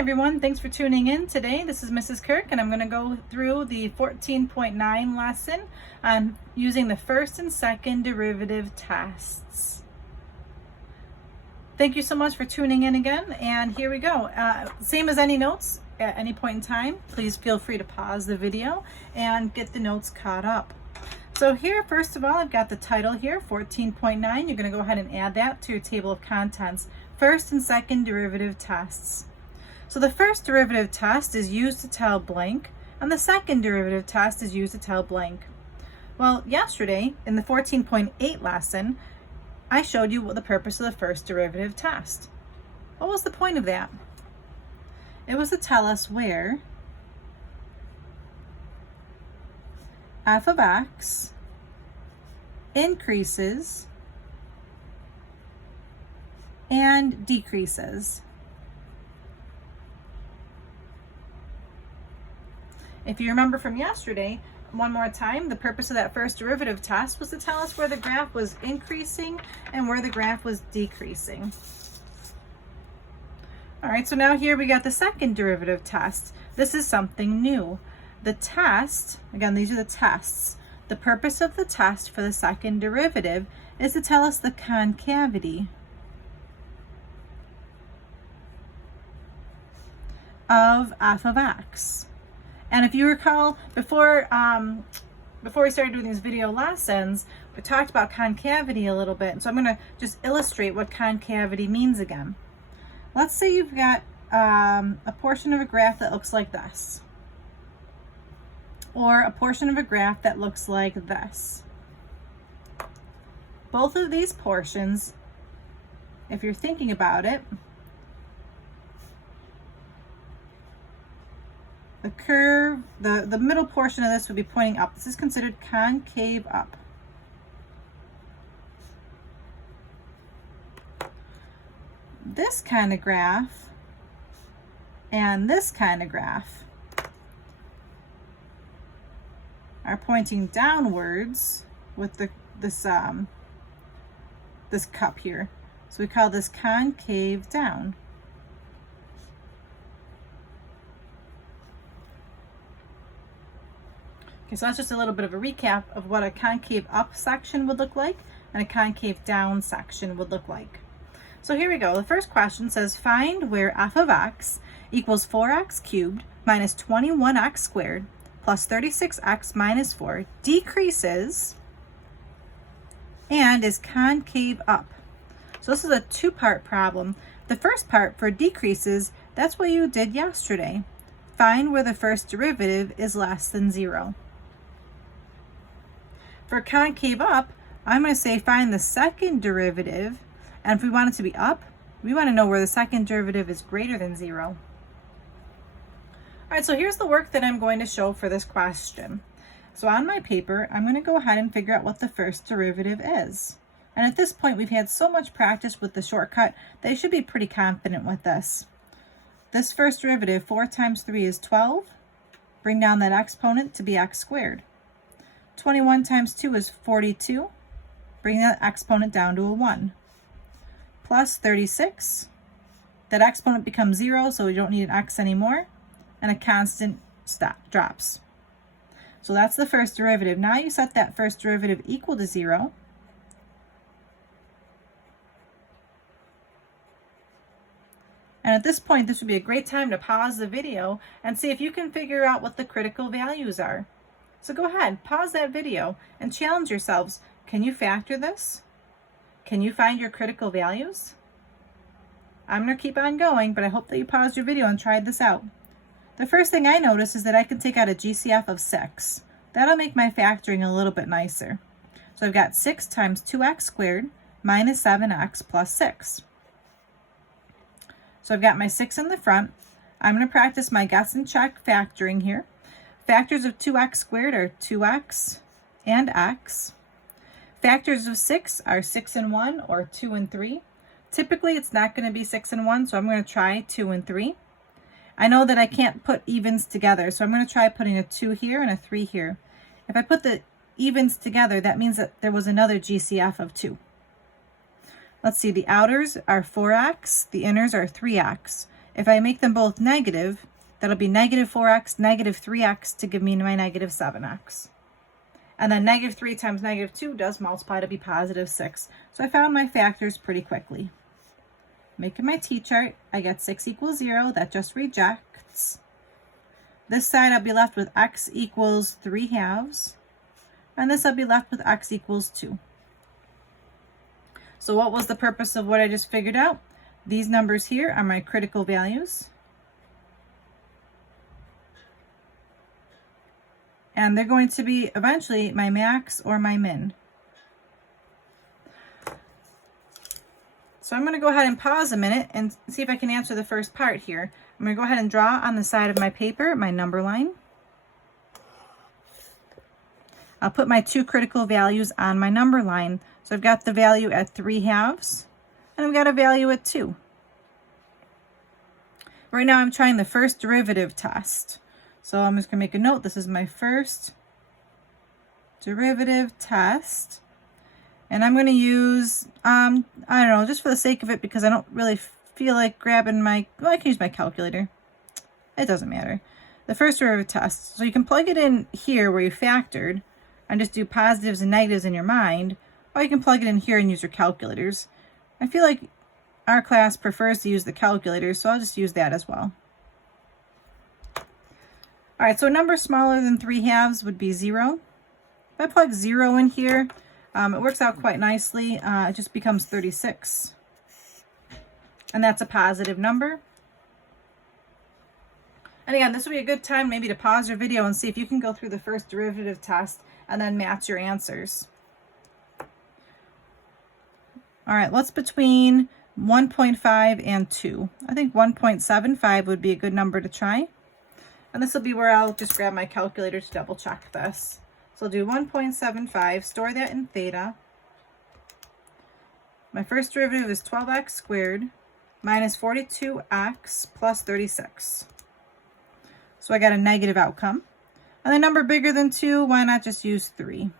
everyone, thanks for tuning in today. This is Mrs. Kirk and I'm going to go through the 14.9 lesson on using the first and second derivative tests. Thank you so much for tuning in again, and here we go. Same as any notes, at any point in time, please feel free to pause the video and get the notes caught up. So here, first of all, I've got the title here, 14.9. You're going to go ahead and add that to your table of contents. First and second derivative tests. So the first derivative test is used to tell blank, and the second derivative test is used to tell blank. Well, yesterday, in the 14.8 lesson, I showed you what the purpose of the first derivative test. What was the point of that? It was to tell us where f of x increases and decreases. If you remember from yesterday, one more time, the purpose of that first derivative test was to tell us where the graph was increasing and where the graph was decreasing. All right, so now here we got the second derivative test. This is something new. The test, again, these are the tests. The purpose of the test for the second derivative is to tell us the concavity of f of x. And if you recall, before we started doing these video lessons, we talked about concavity a little bit. So I'm going to just illustrate what concavity means again. Let's say you've got a portion of a graph that looks like this, or a portion of a graph that looks like this. Both of these portions, if you're thinking about it, the curve, the middle portion of this would be pointing up. This is considered concave up. This kind of graph and this kind of graph are pointing downwards with this cup here. So we call this concave down. Okay, so that's just a little bit of a recap of what a concave up section would look like and a concave down section would look like. So here we go. The first question says, find where f of x equals 4x cubed minus 21x squared plus 36x minus 4 decreases and is concave up. So this is a two-part problem. The first part for decreases, that's what you did yesterday. Find where the first derivative is less than 0. For concave up, I'm going to say find the second derivative, and if we want it to be up, we want to know where the second derivative is greater than 0. All right, so here's the work that I'm going to show for this question. So on my paper, I'm going to go ahead and figure out what the first derivative is. And at this point, we've had so much practice with the shortcut that you should be pretty confident with this. This first derivative, 4 times 3 is 12. Bring down that exponent to be x squared. 21 times 2 is 42. Bring that exponent down to a 1. Plus 36. That exponent becomes 0, so we don't need an x anymore. And a constant drops. So that's the first derivative. Now you set that first derivative equal to 0. And at this point, this would be a great time to pause the video and see if you can figure out what the critical values are. So go ahead, pause that video and challenge yourselves. Can you factor this? Can you find your critical values? I'm going to keep on going, but I hope that you paused your video and tried this out. The first thing I notice is that I can take out a GCF of 6. That'll make my factoring a little bit nicer. So I've got 6 times 2x squared minus 7x plus 6. So I've got my 6 in the front. I'm going to practice my guess and check factoring here. Factors of 2x squared are 2x and x. Factors of 6 are 6 and 1 or 2 and 3. Typically, it's not going to be 6 and 1, so I'm going to try 2 and 3. I know that I can't put evens together, so I'm going to try putting a 2 here and a 3 here. If I put the evens together, that means that there was another GCF of 2. Let's see, the outers are 4x, the inners are 3x. If I make them both negative, that'll be negative 4x, negative 3x to give me my negative 7x. And then negative 3 times negative 2 does multiply to be positive 6. So I found my factors pretty quickly. Making my t-chart, I get 6 equals 0. That just rejects. This side I'll be left with x equals 3/2. And this I'll be left with x equals 2. So what was the purpose of what I just figured out? These numbers here are my critical values. And they're going to be eventually my max or my min. So I'm going to go ahead and pause a minute and see if I can answer the first part here. I'm going to go ahead and draw on the side of my paper my number line. I'll put my two critical values on my number line. So I've got the value at 3/2 and I've got a value at 2. Right now I'm trying the first derivative test. So I'm just going to make a note. This is my first derivative test. And I'm going to use, I don't know, just for the sake of it, because I don't really feel like grabbing my, well, I can use my calculator. It doesn't matter. The first derivative test. So you can plug it in here where you factored and just do positives and negatives in your mind, or you can plug it in here and use your calculators. I feel like our class prefers to use the calculator, so I'll just use that as well. All right, so a number smaller than 3/2 would be 0. If I plug 0 in here, it works out quite nicely. It just becomes 36. And that's a positive number. And again, this would be a good time maybe to pause your video and see if you can go through the first derivative test and then match your answers. All right, what's between 1.5 and 2? I think 1.75 would be a good number to try. And this will be where I'll just grab my calculator to double check this. So I'll do 1.75, store that in theta. My first derivative is 12x squared minus 42x plus 36. So I got a negative outcome. And the number bigger than 2, why not just use 3?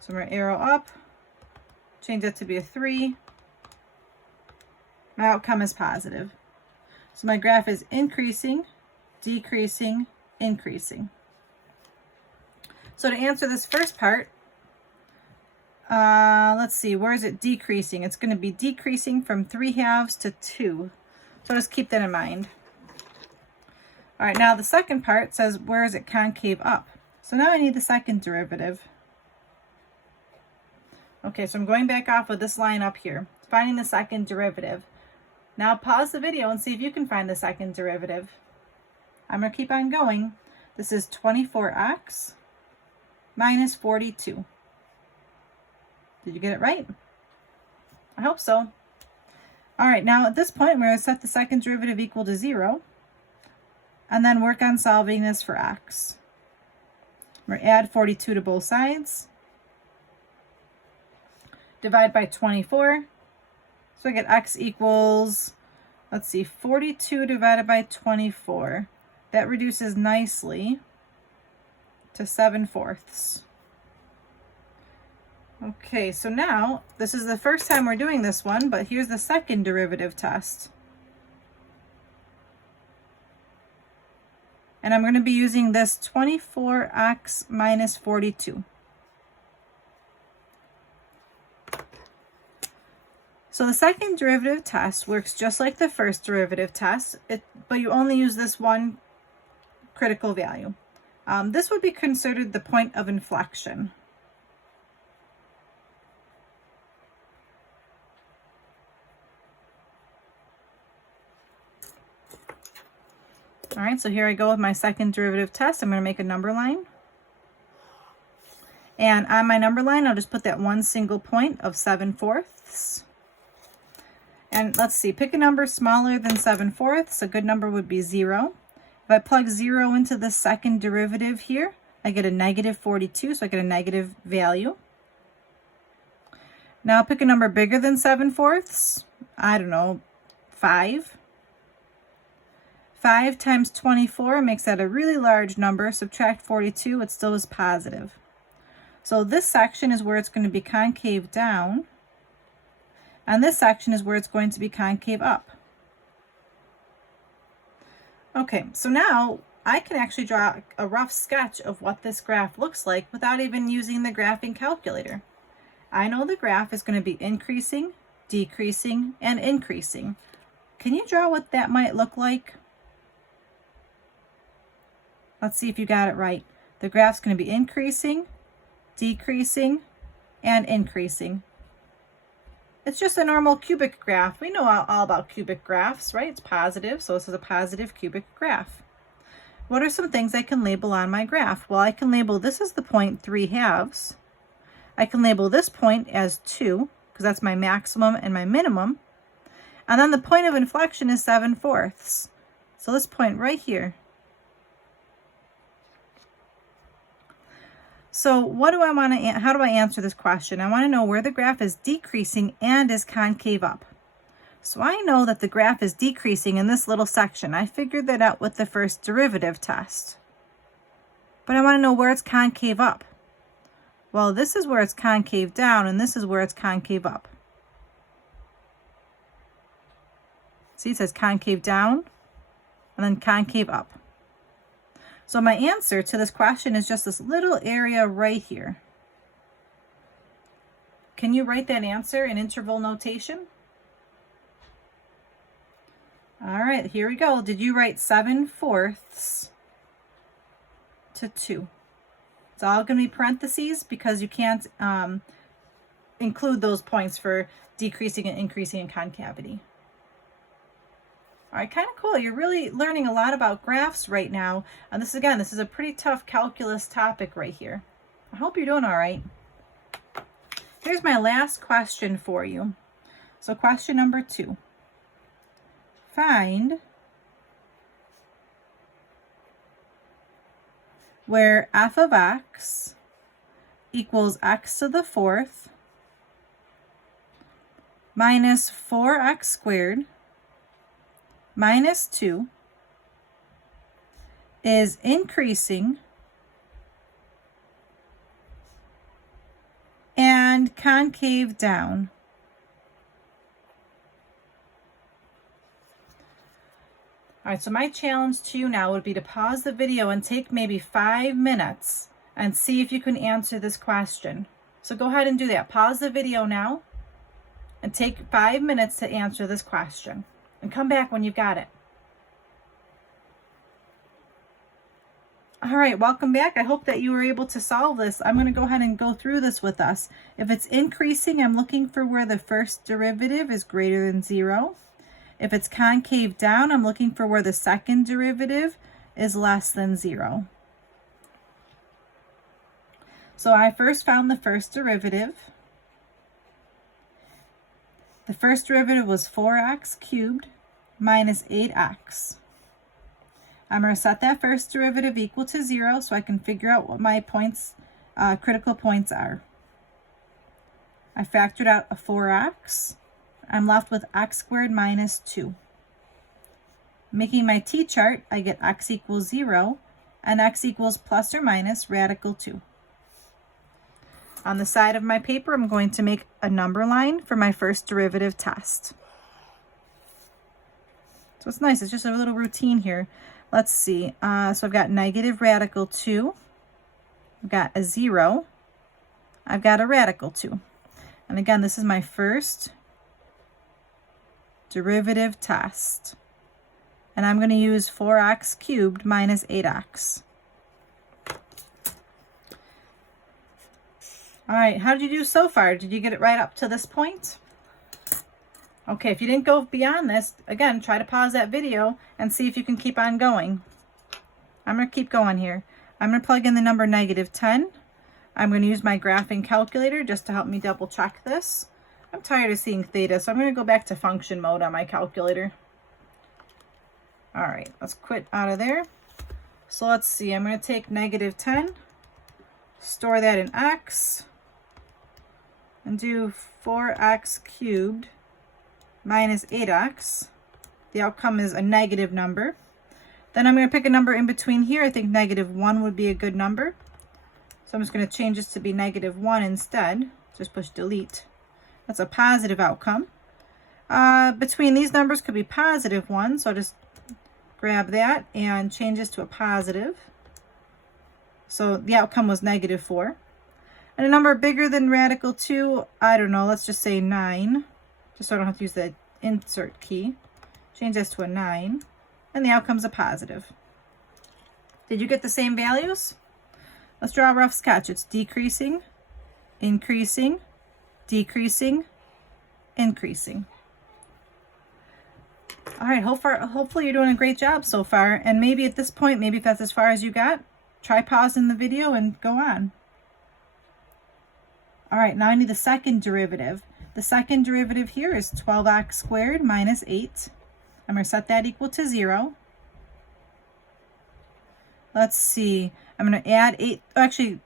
So I'm going to arrow up, change that to be a 3. My outcome is positive. So my graph is increasing, decreasing, increasing. So to answer this first part, let's see, where is it decreasing? It's going to be decreasing from 3/2 to 2. So just keep that in mind. All right, now the second part says, where is it concave up? So now I need the second derivative. Okay, so I'm going back off with this line up here, finding the second derivative. Now pause the video and see if you can find the second derivative. I'm going to keep on going. This is 24x minus 42. Did you get it right? I hope so. All right, now at this point, we're going to set the second derivative equal to 0 and then work on solving this for x. We're going to add 42 to both sides. Divide by 24. So I get x equals, let's see, 42 divided by 24. That reduces nicely to 7/4. Okay, so now this is the first time we're doing this one, but here's the second derivative test. And I'm going to be using this 24x minus 42. So the second derivative test works just like the first derivative test, but you only use this one critical value. This would be considered the point of inflection. All right, so here I go with my second derivative test. I'm going to make a number line. And on my number line, I'll just put that one single point of 7/4. And let's see, pick a number smaller than 7/4. A good number would be 0. If I plug 0 into the second derivative here, I get a negative 42, so I get a negative value. Now I'll pick a number bigger than 7/4. I don't know, 5. 5 times 24 makes that a really large number. Subtract 42, it still is positive. So this section is where it's going to be concave down, and this section is where it's going to be concave up. Okay, so now I can actually draw a rough sketch of what this graph looks like without even using the graphing calculator. I know the graph is going to be increasing, decreasing, and increasing. Can you draw what that might look like? Let's see if you got it right. The graph's going to be increasing, decreasing, and increasing. It's just a normal cubic graph. We know all about cubic graphs, right? It's positive, so this is a positive cubic graph. What are some things I can label on my graph? Well, I can label this as the point 3/2. I can label this point as 2, because that's my maximum and my minimum. And then the point of inflection is 7/4. So this point right here. So what do I want to, how do I answer this question? I want to know where the graph is decreasing and is concave up. So I know that the graph is decreasing in this little section. I figured that out with the first derivative test. But I want to know where it's concave up. Well, this is where it's concave down, and this is where it's concave up. See, it says concave down and then concave up. So my answer to this question is just this little area right here. Can you write that answer in interval notation? All right, here we go. Did you write 7/4 to 2? It's all going to be parentheses because you can't include those points for decreasing and increasing in concavity. All right, kind of cool. You're really learning a lot about graphs right now. And this is a pretty tough calculus topic right here. I hope you're doing all right. Here's my last question for you. So question number 2. Find where f of x equals x to the 4th minus 4x squared minus 2 is increasing and concave down. All right, so my challenge to you now would be to pause the video and take maybe 5 minutes and see if you can answer this question. So go ahead and do that. Pause the video now and take 5 minutes to answer this question. And come back when you've got it. All right, welcome back. I hope that you were able to solve this. I'm going to go ahead and go through this with us. If it's increasing, I'm looking for where the first derivative is greater than 0. If it's concave down, I'm looking for where the second derivative is less than 0. So I first found the first derivative. The first derivative was 4x cubed minus 8x. I'm going to set that first derivative equal to 0 so I can figure out what my points, critical points are. I factored out a 4x. I'm left with x squared minus 2. Making my t-chart, I get x equals 0 and x equals plus or minus radical 2. On the side of my paper, I'm going to make a number line for my first derivative test. So it's nice, it's just a little routine here. Let's see, so I've got negative radical 2, I've got a 0, I've got a radical 2. And again, this is my first derivative test. And I'm going to use 4x cubed minus 8x. All right, how did you do so far? Did you get it right up to this point? Okay, if you didn't go beyond this, again, try to pause that video and see if you can keep on going. I'm going to keep going here. I'm going to plug in the number -10. I'm going to use my graphing calculator just to help me double check this. I'm tired of seeing theta, so I'm going to go back to function mode on my calculator. All right, let's quit out of there. So let's see, I'm going to take -10, store that in x, and do 4x cubed minus 8x. The outcome is a negative number. Then I'm going to pick a number in between here. I think -1 would be a good number. So I'm just going to change this to be -1 instead. Just push delete. That's a positive outcome. Between these numbers could be +1, so I'll just grab that and change this to a positive. So the outcome was -4. And a number bigger than radical 2, I don't know, let's just say 9. Just so I don't have to use the insert key. Change this to a 9. And the outcome's a positive. Did you get the same values? Let's draw a rough sketch. It's decreasing, increasing, decreasing, increasing. All right, hopefully you're doing a great job so far. And maybe at this point, maybe if that's as far as you got, try pausing the video and go on. All right, now I need the second derivative. The second derivative here is 12x squared minus 8. I'm going to set that equal to 0. Let's see. I'm going to add 8. Actually,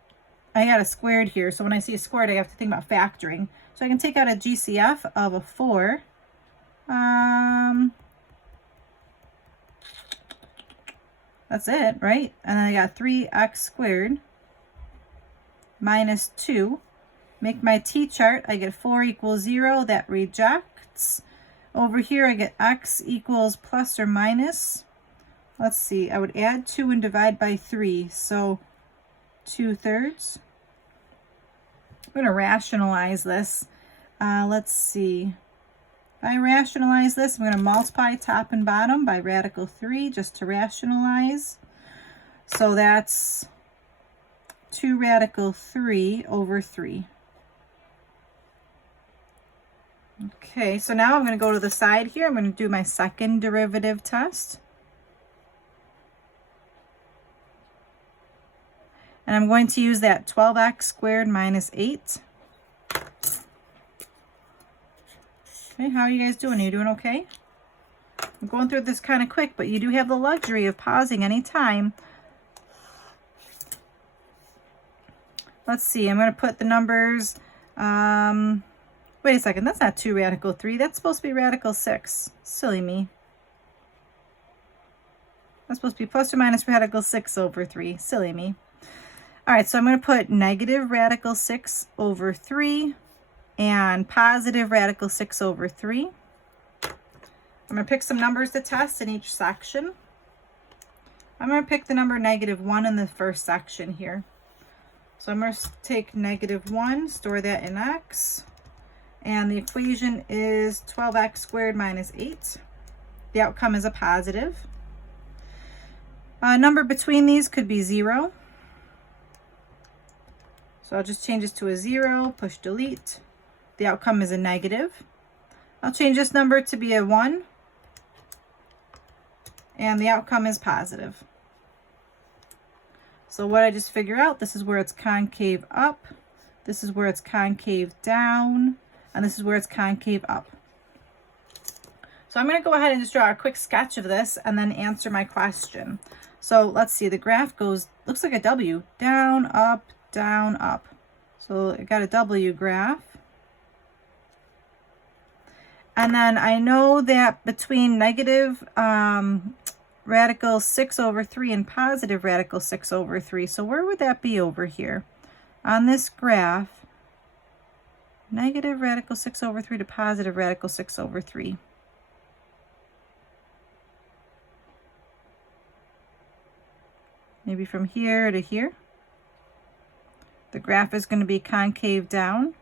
I got a squared here. So when I see a squared, I have to think about factoring. So I can take out a GCF of a 4. That's it, right? And then I got 3x squared minus 2. Make my t-chart. I get 4 equals 0. That rejects. Over here, I get x equals plus or minus. Let's see. I would add 2 and divide by 3. So 2/3. I'm going to rationalize this. Let's see. If I rationalize this, I'm going to multiply top and bottom by radical 3 just to rationalize. So that's 2 radical 3 over 3. Okay, so now I'm going to go to the side here. I'm going to do my second derivative test. And I'm going to use that 12x squared minus 8. Okay, how are you guys doing? Are you doing okay? I'm going through this kind of quick, but you do have the luxury of pausing anytime. Let's see, I'm going to put the numbers, wait a second, that's not 2 radical 3, that's supposed to be radical 6. Silly me. That's supposed to be plus or minus radical 6 over 3. Silly me. All right, so I'm going to put negative radical 6 over 3 and positive radical 6 over 3. I'm going to pick some numbers to test in each section. I'm going to pick the number -1 in the first section here. So I'm going to take -1, store that in x, and the equation is 12x squared minus 8. The outcome is a positive. A number between these could be 0. So I'll just change this to a 0, push delete. The outcome is a negative. I'll change this number to be a 1, and the outcome is positive. So what I just figure out, this is where it's concave up, this is where it's concave down, and this is where it's concave up. So I'm going to go ahead and just draw a quick sketch of this and then answer my question. So let's see, the graph goes, looks like a W, down, up, down, up. So I got a W graph. And then I know that between negative radical 6 over 3 and positive radical 6 over 3. So where would that be over here? On this graph, negative radical 6 over 3 to positive radical 6 over 3. Maybe from here to here. The graph is going to be concave down.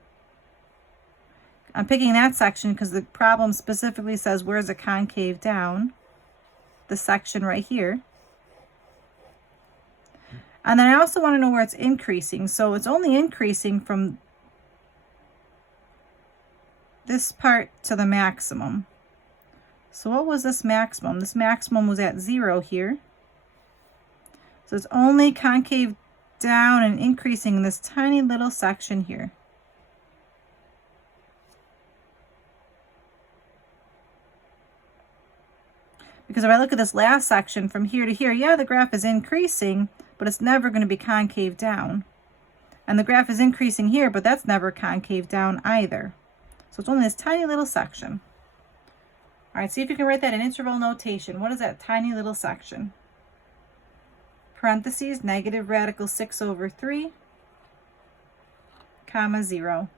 I'm picking that section because the problem specifically says where's a concave down. The section right here. And then I also want to know where it's increasing. So it's only increasing from this part to the maximum. So what was this maximum? This maximum was at 0 here. So it's only concave down and increasing in this tiny little section here. Because if I look at this last section from here to here, yeah, the graph is increasing, but it's never going to be concave down. And the graph is increasing here, but that's never concave down either. So it's only this tiny little section. All right, see if you can write that in interval notation. What is that tiny little section? Parentheses, negative radical 6 over 3, comma 0.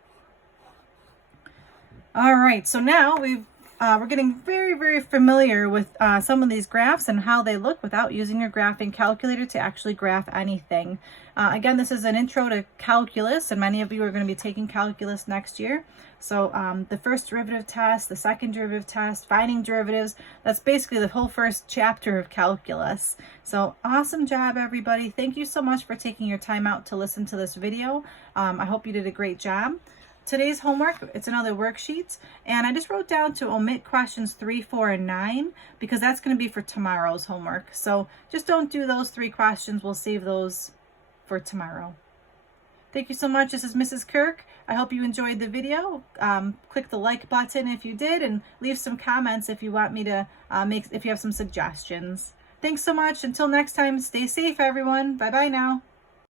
All right, so now we've we're getting very, very familiar with some of these graphs and how they look without using your graphing calculator to actually graph anything. Again, this is an intro to calculus, and many of you are going to be taking calculus next year. So the first derivative test, the second derivative test, finding derivatives, that's basically the whole first chapter of calculus. So awesome job, everybody. Thank you so much for taking your time out to listen to this video. I hope you did a great job. Today's homework, it's another worksheet, and I just wrote down to omit questions 3, 4, and 9 because that's going to be for tomorrow's homework. So just don't do those 3 questions. We'll save those for tomorrow. Thank you so much. This is Mrs. Kirk. I hope you enjoyed the video. Click the like button if you did, and leave some comments if you want me to if you have some suggestions. Thanks so much. Until next time, stay safe, everyone. Bye-bye now.